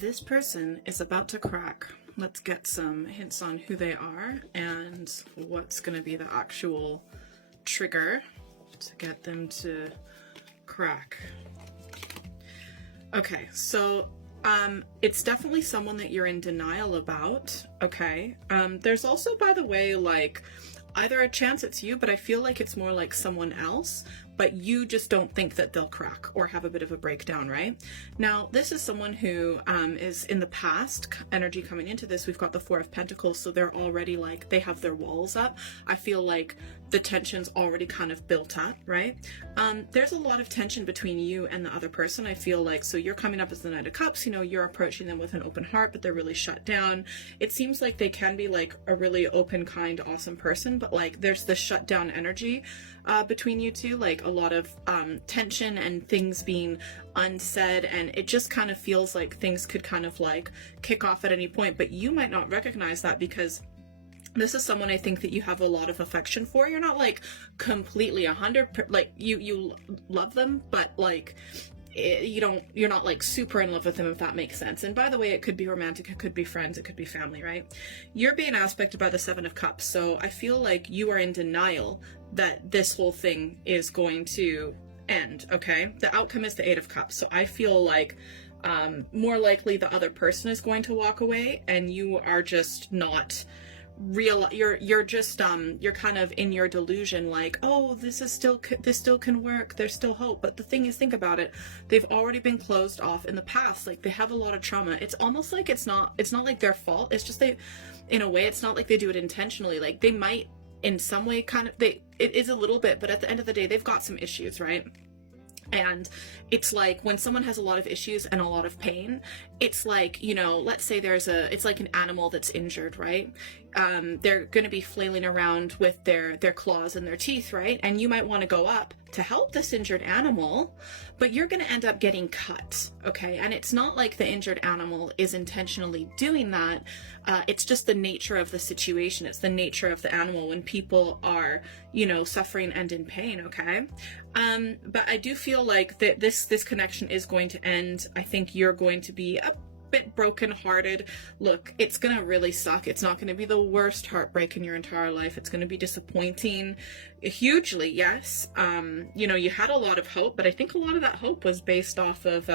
This person is about to crack. Let's get some hints on who they are and what's going to be the actual trigger to get them to crack. Okay, so it's definitely someone that you're in denial about, okay? There's also, by the way, like, either a chance it's you, but I feel like it's more like someone else, but you just don't think that they'll crack or have a bit of a breakdown, right? Now, this is someone who is in the past energy coming into this. We've got the Four of Pentacles, so they're already like, they have their walls up. I feel like the tension's already kind of built up, right? There's a lot of tension between you and the other person, I feel like. So you're coming up as the Knight of Cups, you know, you're approaching them with an open heart, but they're really shut down. It seems like they can be like a really open, kind, awesome person, but like there's this shut down energy between you two, like a lot of tension and things being unsaid, and it just kind of feels like things could kind of like kick off at any point, but you might not recognize that because this is someone I think that you have a lot of affection for. You're not like completely 100%, like you love them, but like you're not like super in love with them, if that makes sense. And by the way, it could be romantic, it could be friends, it could be family, right? You're being aspected by the Seven of Cups, so I feel like you are in denial that this whole thing is going to end, okay? The outcome is the Eight of Cups, so I feel like more likely the other person is going to walk away and you are just not real. You're just you're kind of in your delusion, like, oh, this still can work, there's still hope. But the thing is, think about it, they've already been closed off in the past. Like, they have a lot of trauma. It's almost like it's not like their fault. It's just in a way, it's not like they do it intentionally. Like, they might in some way kind of, it is a little bit, but at the end of the day, they've got some issues, right? And it's like when someone has a lot of issues and a lot of pain, it's like, you know, let's say it's like an animal that's injured, right? They're going to be flailing around with their claws and their teeth, right? And you might want to go up to help this injured animal, but you're going to end up getting cut, okay? And it's not like the injured animal is intentionally doing that. It's just the nature of the situation. It's the nature of the animal when people are, you know, suffering and in pain, okay? But I do feel like that this connection is going to end. I think you're going to be a bit brokenhearted. Look, it's gonna really suck. It's not gonna be the worst heartbreak in your entire life. It's gonna be disappointing hugely, yes. You know, you had a lot of hope, but I think a lot of that hope was based off of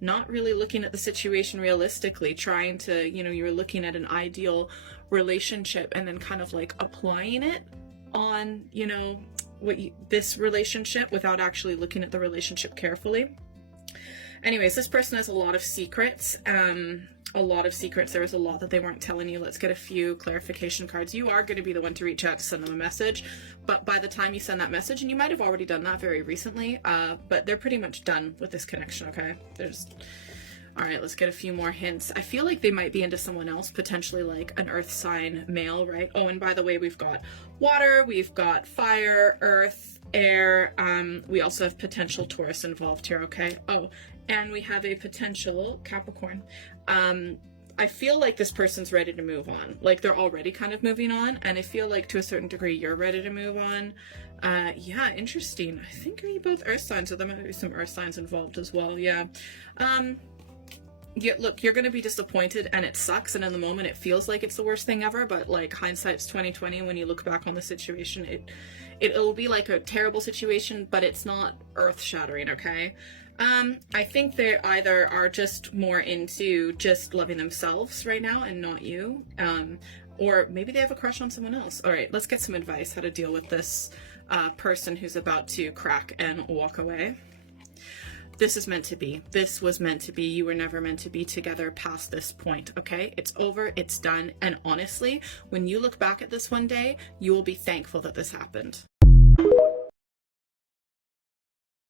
not really looking at the situation realistically, trying to, you know, you were looking at an ideal relationship and then kind of like applying it on, you know, this relationship without actually looking at the relationship carefully. Anyways, this person has a lot of secrets. There was a lot that they weren't telling you. Let's get a few clarification cards. You are going to be the one to reach out to send them a message, but by the time you send that message, and you might have already done that very recently, but they're pretty much done with this connection, okay? All right, let's get a few more hints. I feel like they might be into someone else, potentially like an earth sign male, right? Oh, and by the way, we've got water, we've got fire, earth, air. We also have potential Taurus involved here, okay? Oh, and we have a potential Capricorn. I feel like this person's ready to move on. Like, they're already kind of moving on, and I feel like to a certain degree you're ready to move on. Yeah, interesting. I think, are you both earth signs? So there might be some earth signs involved as well, yeah. Yeah, look, you're going to be disappointed and it sucks, and in the moment it feels like it's the worst thing ever, but like hindsight's 20/20. When you look back on the situation, it'll be like a terrible situation, but it's not earth-shattering, okay? I think they either are just more into just loving themselves right now and not you, or maybe they have a crush on someone else. All right, let's get some advice how to deal with this person who's about to crack and walk away. This is meant to be. This was meant to be. You were never meant to be together past this point, okay? It's over, it's done, and honestly, when you look back at this one day, you will be thankful that this happened.